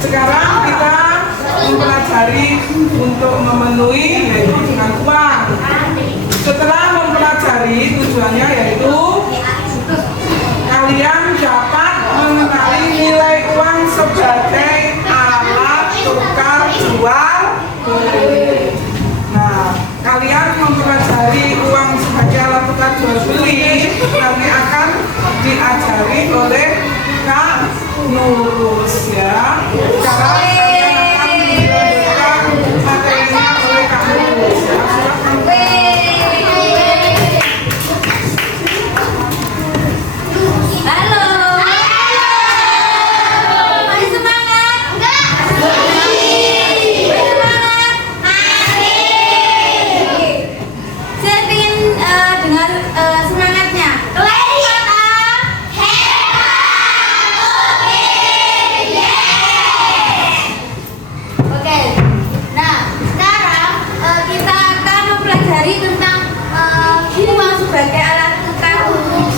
Sekarang kita mempelajari untuk memenuhi yaitu dengan uang. Setelah mempelajari tujuannya yaitu kalian dapat mengenali nilai uang sebagai alat tukar jual beli. Nah, kalian mempelajari uang sebagai alat tukar jual beli nanti akan diajari oleh Kak Nurus ya. Sekarang kalian akan dilanjutkan materinya oleh Kak Nurus ya. Halo. Mari semangat. Semangat. Saya ingin dengar semangatnya. Sebagai alat tukar untuk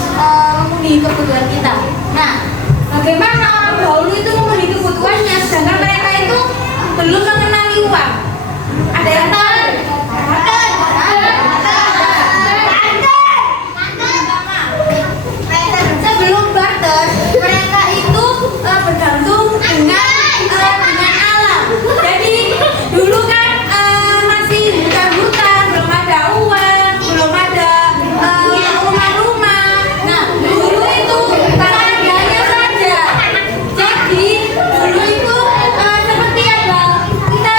memenuhi kebutuhan kita. Nah, bagaimana orang dahulu itu memenuhi kebutuhannya, sedangkan mereka itu belum mengenali uang. Ada yang tahu? Sebelum barter, mereka itu bergantung dengan alam. Jadi dulu kan masih hutan-hutan, belum ada uang, belum ada rumah-rumah. Nah, dulu itu seadanya saja. Jadi dulu itu seperti ada kita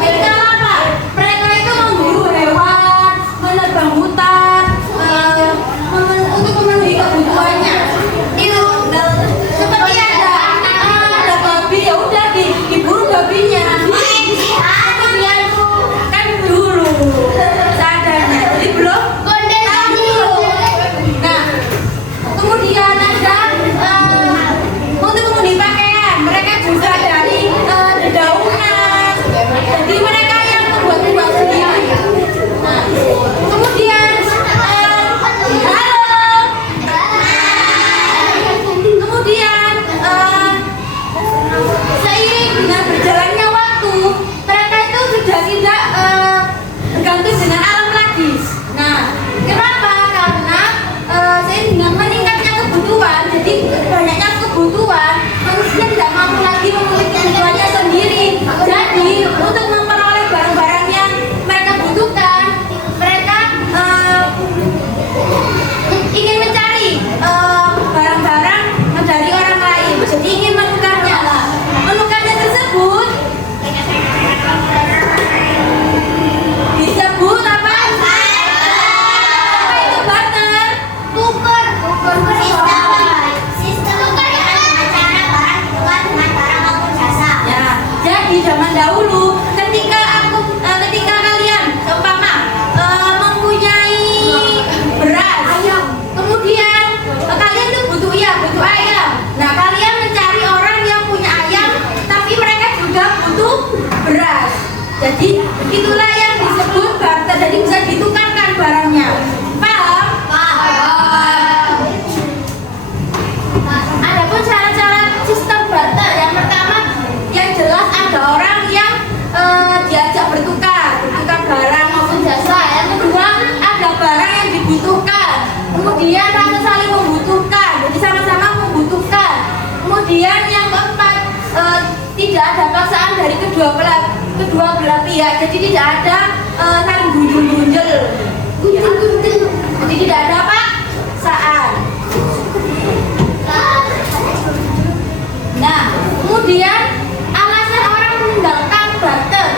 ketika lapar, mereka itu memburu hewan, menerbang hutan untuk memenuhi kebutuhannya. Itu seperti ada babi, ya udah diburu babinya. Kemudian kan dulu seadanya, jadi belum. Nah, kemudian ada untuk memenuhi pakaian, mereka juga dari dedaunan. Jadi mereka yang membuat sendiri. Nah, kemudian kemudian seiring dengan berjalannya waktu, mereka itu sudah tidak bergantung dengan alam lagi. Nah, kenapa? Karena seiring dengan meningkatnya kebutuhan, jadi banyaknya kebutuhan, manusia tidak mampu lagi memenuhi kebutuhannya sendiri. Jadi untuk memperoleh barang-barang yang mereka butuhkan, mereka ingin mencari barang-barang dari orang lain. Jadi ingin menukarnya. Menukarnya tersebut disebut apa? Apa itu barter? Tukar. Sistem tukar cara barang ditukar dengan barang maupun jasa. Ya, jadi zaman dahulu ketika kalian seumpama mempunyai beras, kemudian kalian tuh butuh ayam. Nah, kalian mencari orang yang punya ayam, tapi mereka juga butuh beras. Jadi itulah yang disebut barter. Jadi bisa ditukarkan barangnya. Paham? Paham. Adapun cara-cara sistem barter, yang pertama yang jelas ada orang yang diajak bertukar barang maupun jasa. Yang kedua ada barang yang dibutuhkan. Kemudian rasa saling membutuhkan, jadi sama-sama membutuhkan. Kemudian yang keempat tidak ada paksaan dari kedua belah pihak, jadi tidak ada saling gunjul-gunjul. gunting. Jadi tidak ada paksaan. Nah, kemudian alasan orang meninggalkan barter.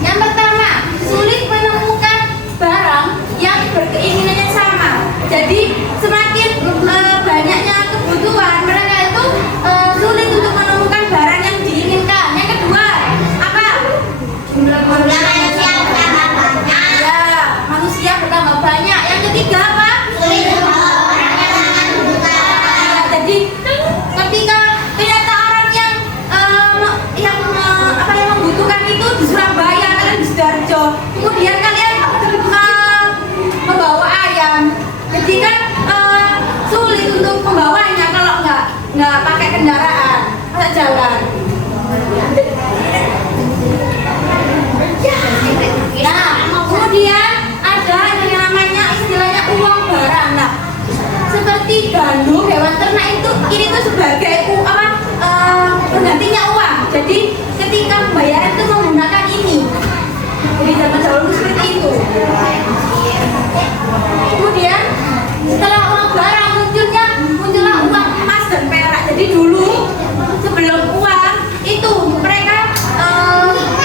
Yang pertama, sulit menemukan barang yang berkeinginan yang sama. Jadi semakin banyaknya kebutuhan, mereka itu sulit untuk menemukan barang yang diinginkan. Yang kedua, apa? Jumlah manusia bertambah banyak. Ya, manusia bertambah banyak. Yang ketiga apa? Sulit membawa orang yang sangat membutuhkan. Jadi ketika ternyata orang yang membutuhkan itu di Surabaya, kalian di Sidoarjo, kemudian kalian membawa ayam, jadi kan sulit untuk membawanya kalau nggak pakai kendaraan, masa jalan. Nah, kemudian ada yang namanya istilahnya uang barang. Nah, seperti gandum, hewan ternak ini tuh sebagai penggantinya uang. Jadi ketika pembayaran itu menggunakan ini. Jadi zaman dahulu seperti itu. Kemudian setelah uang barang muncullah uang emas dan perak. Jadi dulu sebelum uang itu mereka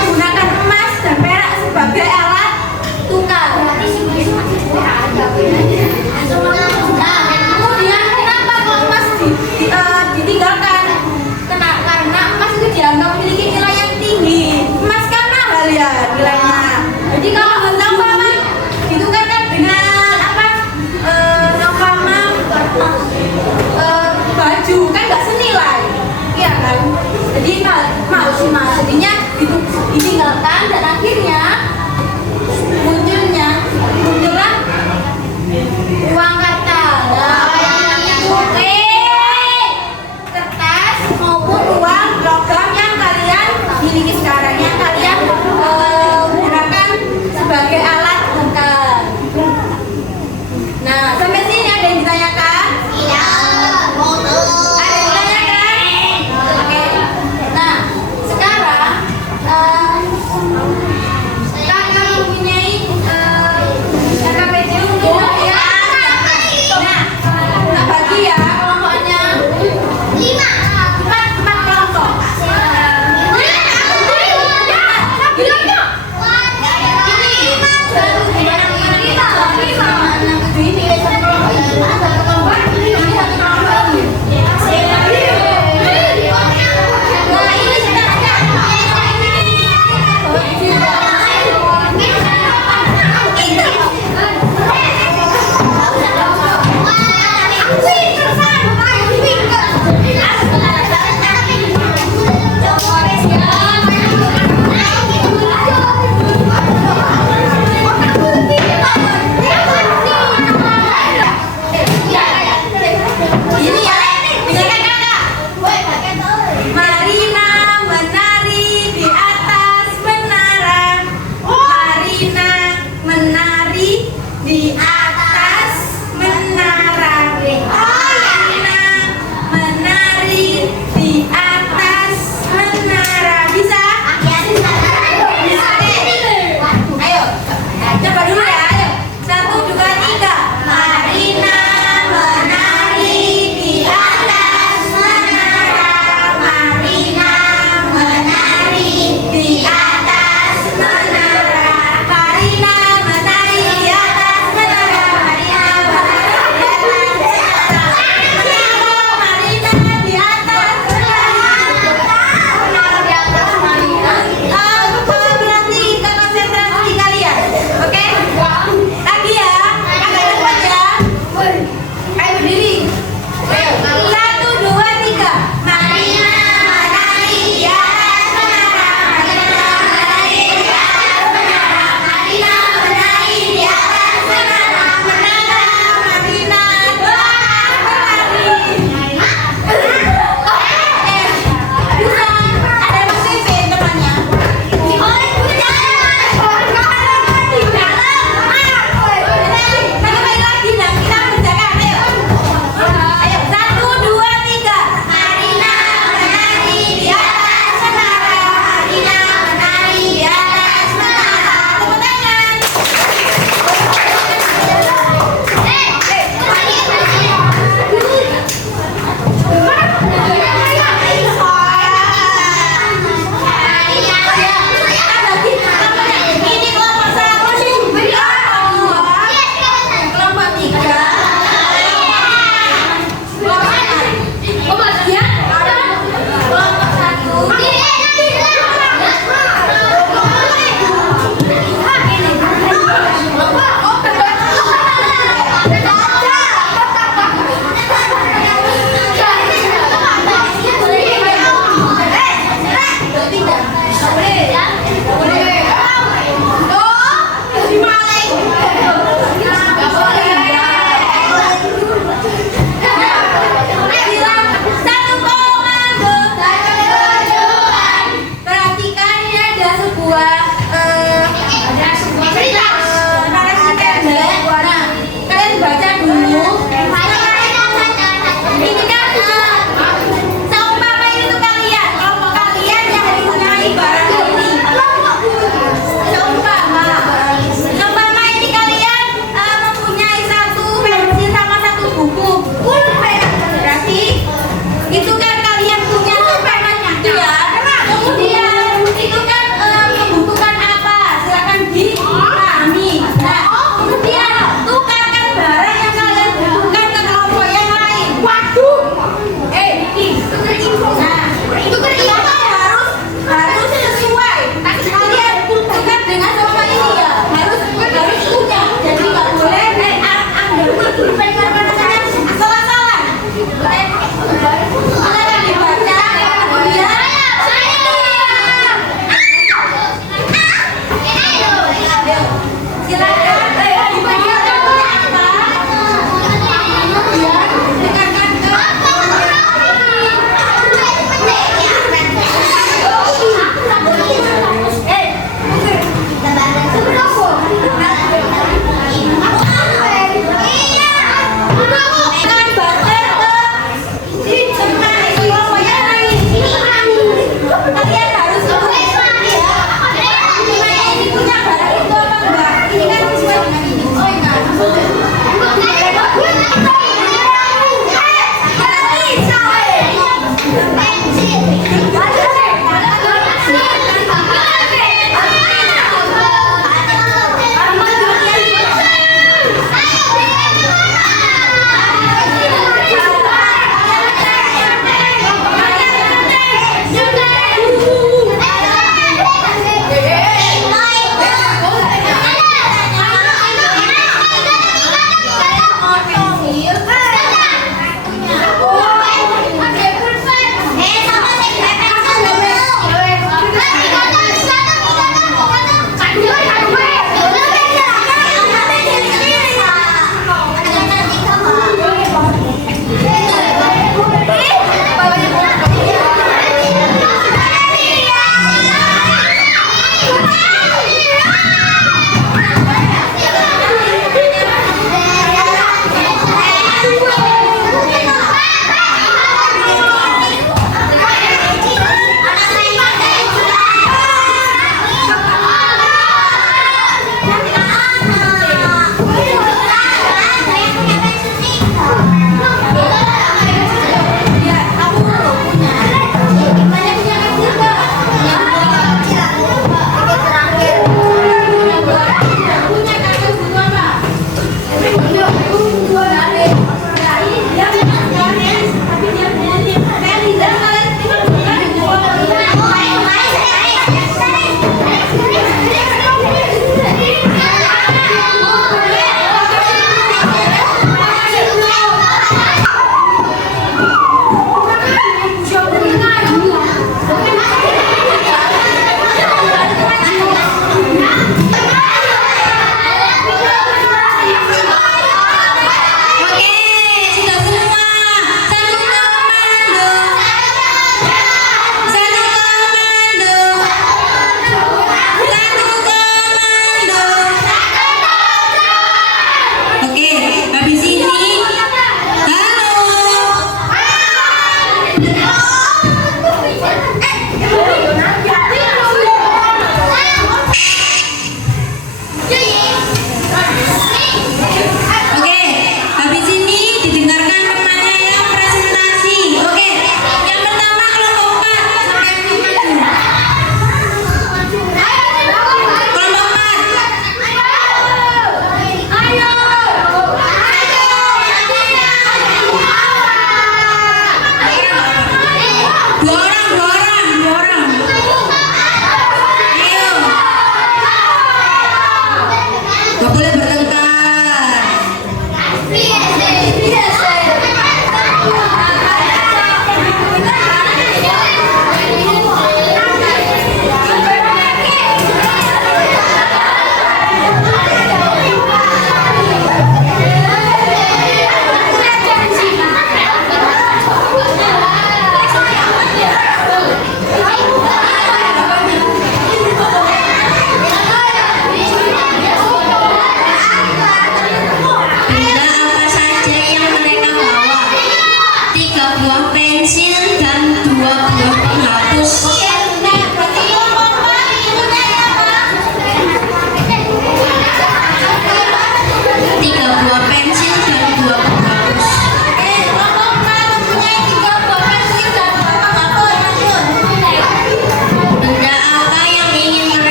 menggunakan emas dan perak sebagai alat tukar. Nah, kemudian kenapa kalau emas ditinggalkan? Karena emas itu dianggap memiliki nilai yang tinggi. Emas kan mahal ya nilainya. Jadi kalau umpama ditukarkan dengan baju kan nggak senilai, iya kan? Jadi mahal. Jadinya ditinggalkan dan akhirnya muncullah uang kertas. Kertas maupun uang logam yang kalian miliki sekarang, yang kalian gunakan sebagai alat tukar. Nah, sampai sini ada yang ditanyakan? Tidak. Ada yang ditanyakan? Oke. Nah, sekarang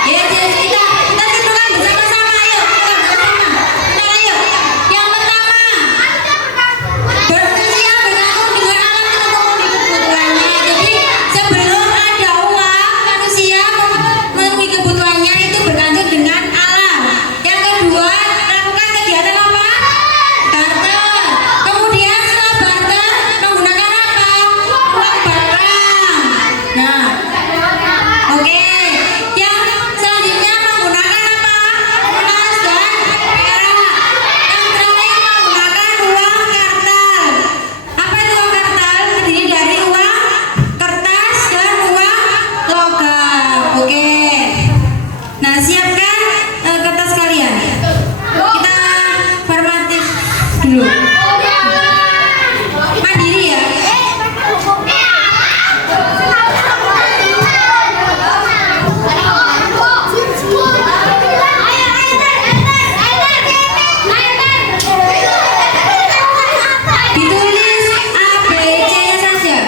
Ya, kita tentukan bersama-sama, ayo. Benar, ayo. Yang pertama, bersedia bergabung dengan alat memenuhi kebutuhannya. Jadi sebelum ada uang, manusia memenuhi kebutuhannya itu bergantung dengan alat. Yang kedua, lakukan kegiatan apa? Barter. Kemudian setelah barter menggunakan apa? Uang barang. Nah, oke. Yang selanjutnya menggunakan apa? Emas dan perak. Yang terakhir menggunakan uang kartal. Apa itu uang kartal? Terdiri dari uang kertas dan uang logam. Oke. Nah, siapkan kertas kalian. Kita formatif dulu. Mandiri ya. Ditulis A, B, C-nya saja.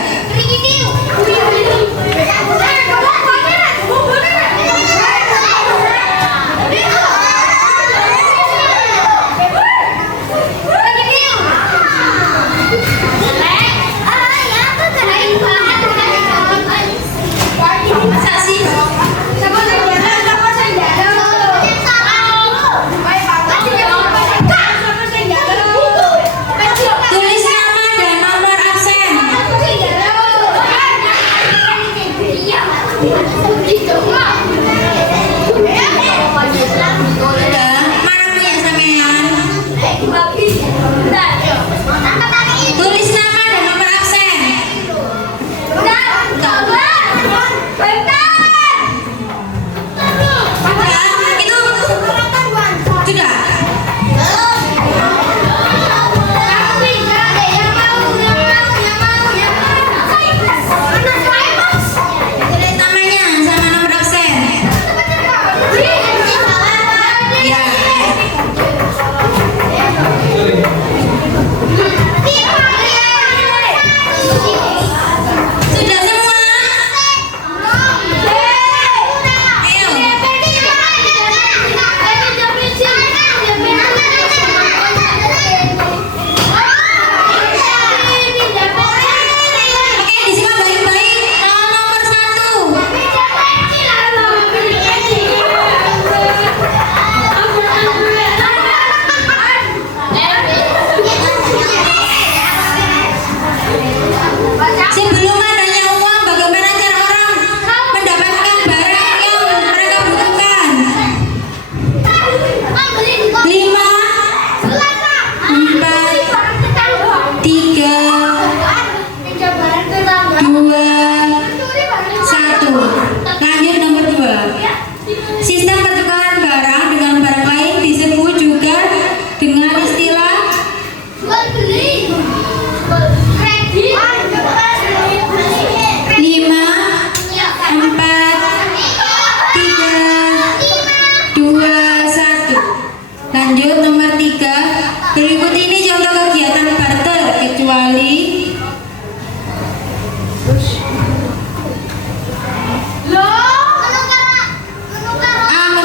Masa sih? Tulis nama dan nomor absen. Udah, mana punya sampean? Tulis nama dan nomor absen. Udah, itu sudah. Tulis namanya sama nomor absen. Ya. Sudah semua? Ayo. Oke, disimak baik-baik. Nomor 1. Sebelum adanya uang, bagaimana cara orang mendapatkan barang yang mereka butuhkan? 5, 4, 3, 2, 1. Lanjut nomor 2. Sistem pertukaran barang dengan barang lain disebut juga dengan istilah 5, 4, 3, 2, 1. Lanjut nomor 3. Berikut ini contoh kegiatan barter kecuali A.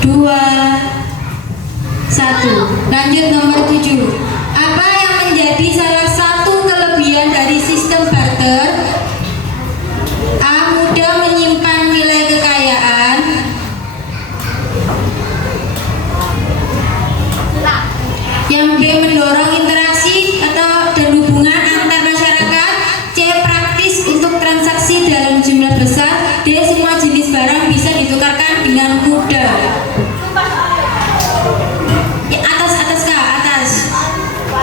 1. Lanjut nomor 7. Apa yang menjadi salah satu kelebihan dari sistem barter? A. Mudah menyimpan nilai kekayaan. Yang B. Mendorong interaksi dan hubungan antar masyarakat. C. Praktis untuk transaksi dalam jumlah besar. D. Semua jenis barang bisa ditukarkan dengan mudah.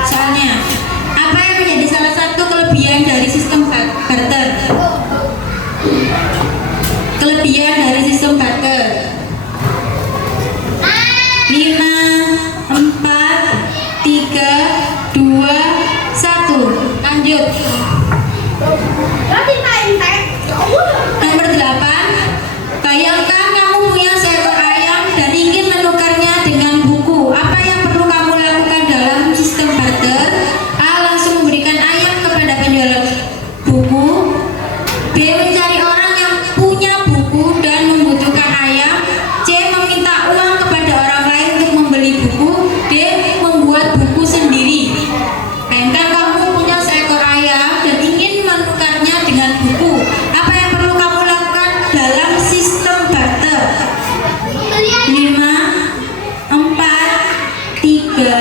Soalnya, apa yang menjadi salah satu kelebihan dari sistem barter? Kelebihan dari sistem barter. 5, 4, 3, 2, 1. Lanjut. Nomor 8. Bayangkan kamu punya seekor ayam dan ingin menukarnya dengan buku. Apa yang perlu kamu lakukan dalam sistem barter? A. Langsung memberikan ayam kepada penjual buku. B. Mencari orang yang punya buku dan membutuhkan ayam. C. Meminta uang kepada orang lain untuk membeli buku. D. Membuat buku sendiri. Bayangkan kamu punya seekor ayam dan ingin menukarnya dengan buku. Apa yang perlu kamu lakukan dalam sistem barter? 5, 4, 3,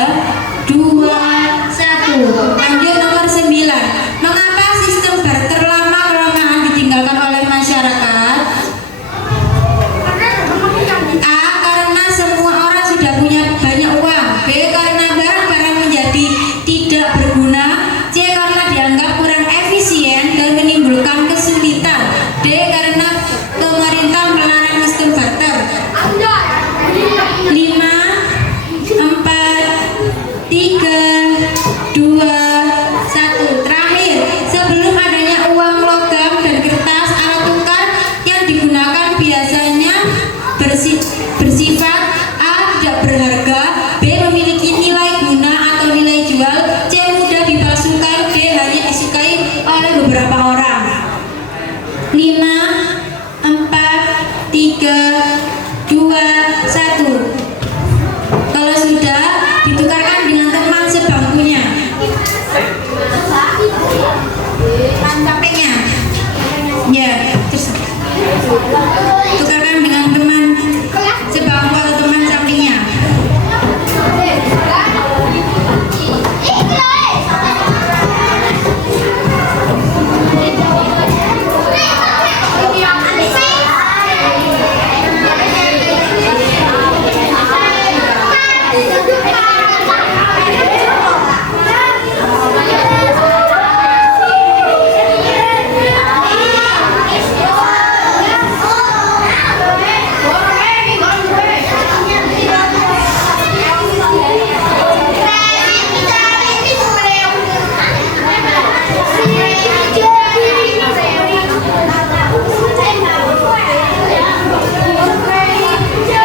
2, 1. Lanjut nomor 9. Mengapa sistem barter lama-kelamaan ditinggalkan oleh masyarakat? A. Karena semua orang sudah punya banyak uang. B. Karena barang-barang menjadi tidak berguna. C. Karena dianggap kurang efisien dan menimbulkan kesulitan. D. Karena pemerintah melarang sistem barter. 5, 4, 3, 2, 1. Terakhir, sebelum adanya uang logam dan kertas, alat tukar yang digunakan biasanya bersifat A. Tidak berharga. B. Memiliki nilai guna atau nilai jual. C. Mudah dipalsukan. D. Hanya disukai oleh beberapa orang. 5, 4, 3, 2, 1. Kalau sudah, ditukarkan dengan teman sebangkunya. Capeknya. Ya, terus tukarkan dengan teman sebangku atau teman sampingnya.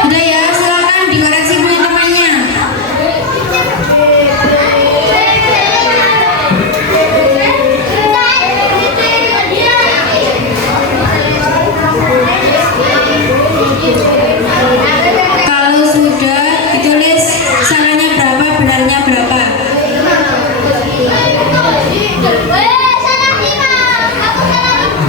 Udah ya, silakan dikoreksi punya temannya. Kalau sudah, ditulis salahnya berapa, benarnya berapa. Salah 5, aku salah 5.